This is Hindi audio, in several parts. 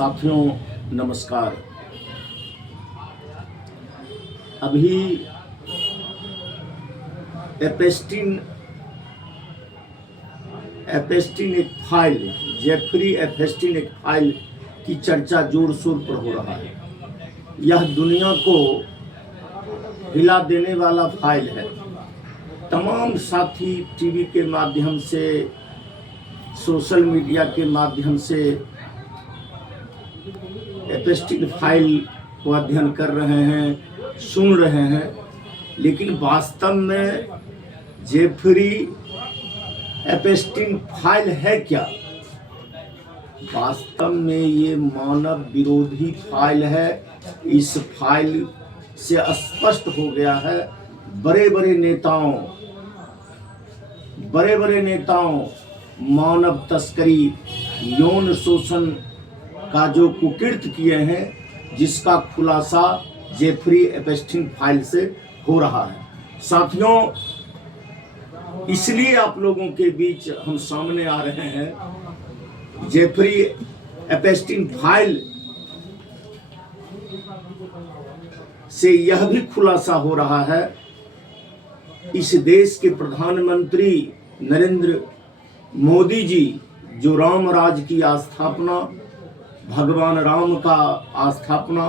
साथियों नमस्कार। अभी एपेस्टीन एक फाइल, जेफरी एपेस्टीन एक फाइल की चर्चा जोर शोर पर हो रहा है। यह दुनिया को हिला देने वाला फाइल है। तमाम साथी टीवी के माध्यम से, सोशल मीडिया के माध्यम से एपेस्टीन फाइल को अध्ययन कर रहे हैं, सुन रहे हैं, लेकिन वास्तव में जेफरी एपेस्टीन फाइल है क्या? वास्तव में ये मानव विरोधी फाइल है। इस फाइल से स्पष्ट हो गया है बड़े बड़े नेताओं मानव तस्करी, यौन शोषण का जो कुकृत्य किए हैं, जिसका खुलासा जेफरी एपेस्टीन फाइल से हो रहा है। साथियों, इसलिए आप लोगों के बीच हम सामने आ रहे हैं। जेफरी एपेस्टीन फाइल से यह भी खुलासा हो रहा है, इस देश के प्रधानमंत्री नरेंद्र मोदी जी, जो राम राज की आस्थापना, भगवान राम का आस्थापना,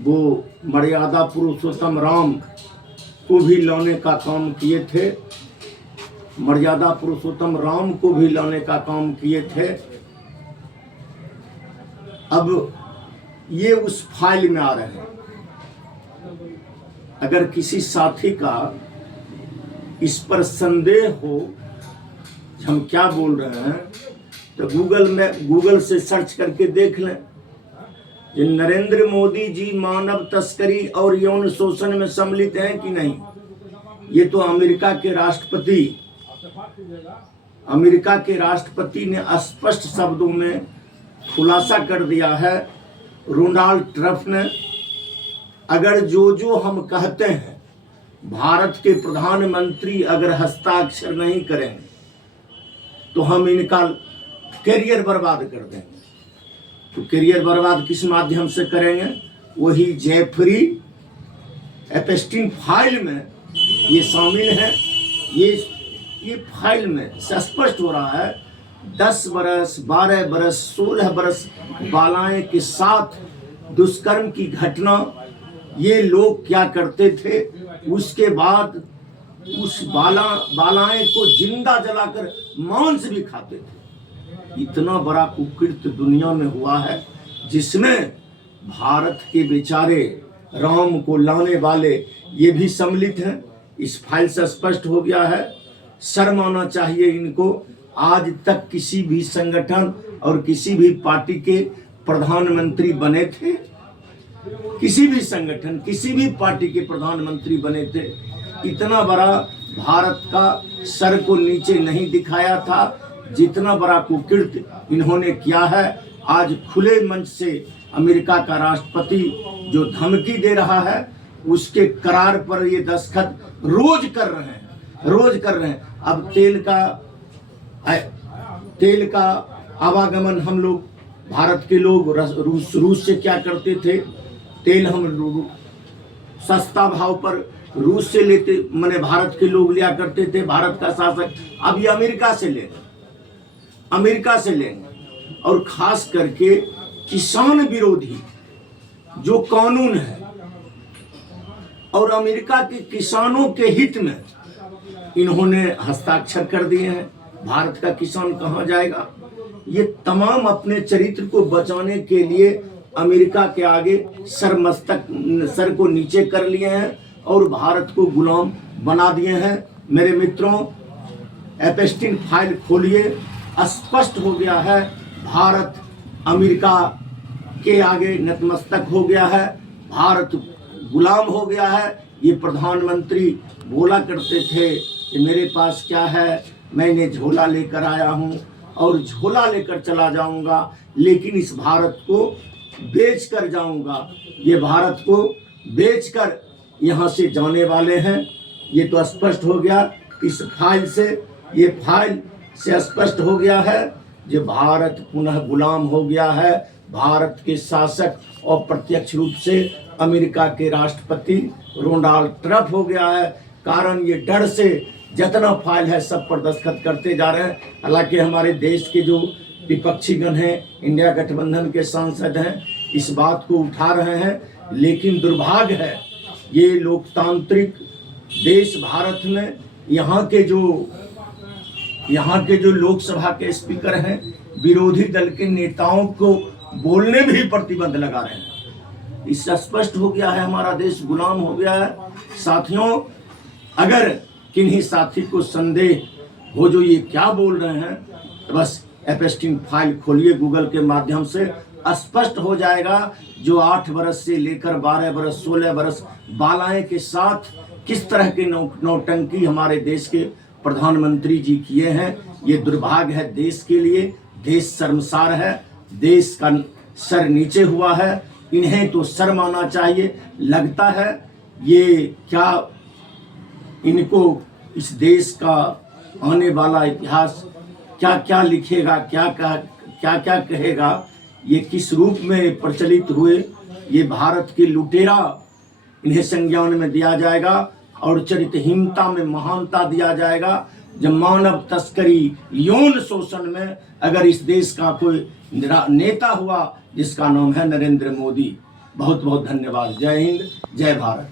वो मर्यादा पुरुषोत्तम राम को भी लाने का काम किए थे, मर्यादा पुरुषोत्तम राम को भी लाने का काम किए थे। अब ये उस फाइल में आ रहे हैं। अगर किसी साथी का इस पर संदेह हो हम क्या बोल रहे हैं, तो गूगल से सर्च करके देख लें कि नरेंद्र मोदी जी मानव तस्करी और यौन शोषण में सम्मिलित हैं कि नहीं। ये तो अमेरिका के राष्ट्रपति ने स्पष्ट शब्दों में खुलासा कर दिया है। डोनाल्ड ट्रंप ने, अगर जो हम कहते हैं, भारत के प्रधानमंत्री अगर हस्ताक्षर नहीं करेंगे तो हम इनका करियर बर्बाद कर देंगे। तो करियर बर्बाद किस माध्यम से करेंगे? वही जेफरी एपेस्टीन फाइल में ये शामिल है। ये फाइल में स्पष्ट हो रहा है 10 बरस, 12 बरस, 16 बरस बालाएं के साथ दुष्कर्म की घटना ये लोग क्या करते थे। उसके बाद उस बालाएं को जिंदा जलाकर मांस भी खाते थे। इतना बड़ा कुकृत्य दुनिया में हुआ है, जिसमें भारत के बेचारे राम को लाने वाले ये भी सम्मिलित हैं। इस फाइल से स्पष्ट हो गया है। शर्म आना चाहिए इनको। आज तक किसी भी संगठन और किसी भी पार्टी के प्रधानमंत्री बने थे, किसी भी संगठन, किसी भी पार्टी के प्रधानमंत्री बने थे, इतना बड़ा भारत का सर को नीचे नहीं दिखाया था जितना बड़ा कुकृत्य इन्होंने किया है। आज खुले मंच से अमेरिका का राष्ट्रपति जो धमकी दे रहा है, उसके करार पर ये दस्तखत रोज कर रहे हैं। अब तेल का आवागमन हम लोग, भारत के लोग रूस से क्या करते थे, तेल हम सस्ता भाव पर रूस से लेते, माने भारत के लोग लिया करते थे, भारत का शासक। अब ये अमेरिका से लेंगे। और खास करके किसान विरोधी जो कानून है और अमेरिका के किसानों के हित में इन्होंने हस्ताक्षर कर दिए हैं। भारत का किसान कहाँ जाएगा? ये तमाम अपने चरित्र को बचाने के लिए अमेरिका के आगे सर को नीचे कर लिए हैं और भारत को गुलाम बना दिए हैं। मेरे मित्रों, एपेस्टीन फाइल खोलिए, स्पष्ट हो गया है भारत अमेरिका के आगे नतमस्तक हो गया है, भारत गुलाम हो गया है। ये प्रधानमंत्री बोला करते थे कि मेरे पास क्या है, मैंने झोला लेकर आया हूँ और झोला लेकर चला जाऊंगा, लेकिन इस भारत को बेच कर जाऊंगा। ये भारत को बेचकर यहाँ से जाने वाले हैं। ये तो स्पष्ट हो गया इस फाइल से। ये फाइल से स्पष्ट हो गया है जो भारत पुनः गुलाम हो गया है, भारत के शासक और प्रत्यक्ष रूप से अमेरिका के राष्ट्रपति रोनाल्ड ट्रम्प हो गया है। कारण ये डर से जितना फाइल है सब पर दस्तखत करते जा रहे हैं। हालांकि हमारे देश के जो विपक्षी गण हैं, इंडिया गठबंधन के सांसद हैं, इस बात को उठा रहे हैं, लेकिन दुर्भाग्य है ये लोकतांत्रिक देश भारत में यहाँ के जो लोकसभा के स्पीकर हैं विरोधी दल के नेताओं को बोलने में ही प्रतिबंध लगा रहे हैं। इससे स्पष्ट हो गया है हमारा देश गुलाम हो गया है। साथियों, अगर किन्हीं साथी को संदेह हो जो ये क्या बोल रहे हैं, तो बस एपस्टीन फाइल खोलिए गूगल के माध्यम से, स्पष्ट हो जाएगा। जो 8 बरस से लेकर 12 बरस 16 बरस बालाएं के साथ किस तरह के नौटंकी हमारे देश के प्रधानमंत्री जी किए हैं। ये दुर्भाग्य है देश के लिए। देश शर्मसार है, देश का सर नीचे हुआ है। इन्हें तो शर्म आना चाहिए। लगता है ये क्या इनको इस देश का आने वाला इतिहास क्या क्या लिखेगा, क्या क्या कहेगा, ये किस रूप में प्रचलित हुए, ये भारत के लुटेरा इन्हें संज्ञान में दिया जाएगा और चरित्रहीनता में महानता दिया जाएगा। जब मानव तस्करी, यौन शोषण में अगर इस देश का कोई नेता हुआ जिसका नाम है नरेंद्र मोदी। बहुत बहुत धन्यवाद। जय हिंद, जय भारत।